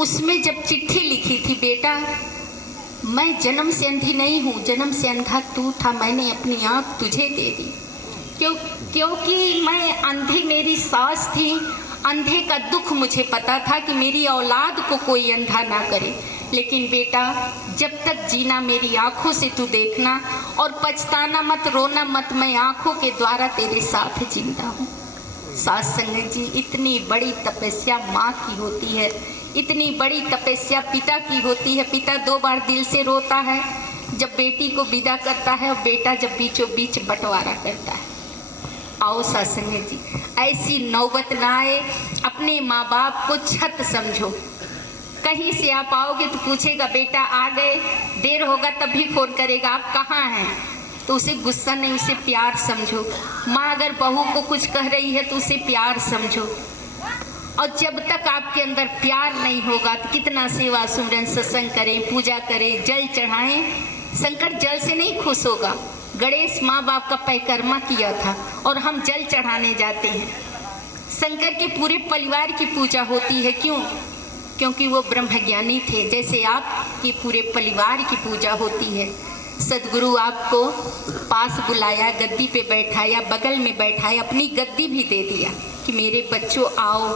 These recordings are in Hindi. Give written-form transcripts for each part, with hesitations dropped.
उसमें जब चिट्ठी लिखी थी, बेटा मैं जन्म से अंधी नहीं हूँ, जन्म से अंधा तू था, मैंने अपनी आँख तुझे दे दी। क्योंकि मैं अंधी मेरी सास थी, अंधे का दुख मुझे पता था कि मेरी औलाद को कोई अंधा ना करे। लेकिन बेटा जब तक जीना मेरी आँखों से तू देखना और पछताना मत, रोना मत, मैं आँखों के द्वारा तेरे साथ जिंदा हूँ। सास संगत जी, इतनी बड़ी तपस्या माँ की होती है, इतनी बड़ी तपस्या पिता की होती है। पिता 2 बार दिल से रोता है जब बेटी को विदा करता है और बेटा जब बीचों बीच बंटवारा करता है। आओ सास संगत जी, ऐसी नौबत ना आए। अपने माँ बाप को छत समझो। कहीं से आप आओगे तो पूछेगा बेटा आ गए, देर होगा तब भी फोन करेगा आप कहाँ हैं, तो उसे गुस्सा नहीं, उसे प्यार समझो। माँ अगर बहू को कुछ कह रही है तो उसे प्यार समझो। और जब तक आपके अंदर प्यार नहीं होगा तो कितना सेवा सुमरन सत्संग करें, पूजा करें, जल चढ़ाएं, शंकर जल से नहीं खुश होगा। गणेश माँ बाप का परिक्रमा किया था और हम जल चढ़ाने जाते हैं। शंकर के पूरे परिवार की पूजा होती है। क्यों? क्योंकि वो ब्रह्मज्ञानी थे। जैसे आपके पूरे परिवार की पूजा होती है। सदगुरु आपको पास बुलाया, गद्दी पे बैठाया, बगल में बैठाया, अपनी गद्दी भी दे दिया कि मेरे बच्चों आओ,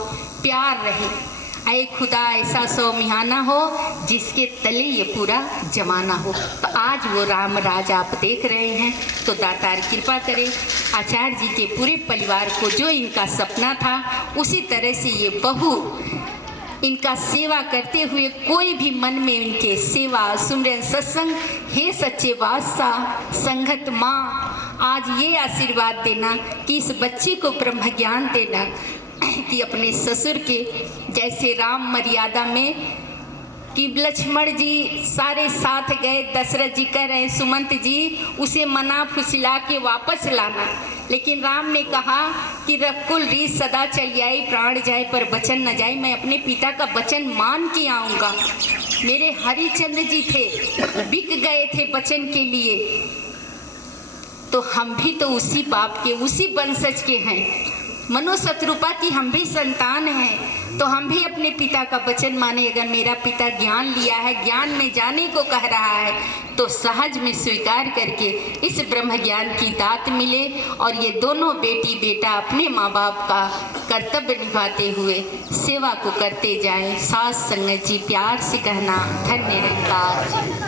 प्यार रहे। ऐ खुदा ऐसा सौमिहाना हो जिसके तले ये पूरा जमाना हो। तो आज वो राम राज आप देख रहे हैं, तो दातार कृपा करे आचार्य जी के पूरे परिवार को जो इनका सपना था उसी तरह से ये बहू इनका सेवा करते हुए कोई भी मन में इनके सेवा सुमरन सत्संग, हे सच्चे बादशाह संगत माँ आज ये आशीर्वाद देना कि इस बच्चे को ब्रह्म ज्ञान देना कि अपने ससुर के जैसे राम मर्यादा में कि लक्ष्मण जी सारे साथ गए, दशरथ जी कह रहे सुमंत जी उसे मना फुसला के वापस लाना, लेकिन राम ने कहा कि रकुल रीत सदा चली आई, प्राण जाए पर वचन न जाए। मैं अपने पिता का वचन मान के आऊँगा। मेरे हरिचंद्र जी थे, बिक गए थे वचन के लिए, तो हम भी तो उसी बाप के, उसी वंशज के हैं। मनो शत्रुपा की हम भी संतान हैं, तो हम भी अपने पिता का वचन माने। अगर मेरा पिता ज्ञान लिया है, ज्ञान में जाने को कह रहा है, तो सहज में स्वीकार करके इस ब्रह्म ज्ञान की दात मिले और ये दोनों बेटी बेटा अपने माँ बाप का कर्तव्य निभाते हुए सेवा को करते जाएं। सास संगत जी प्यार से कहना धन्य रंकार जी।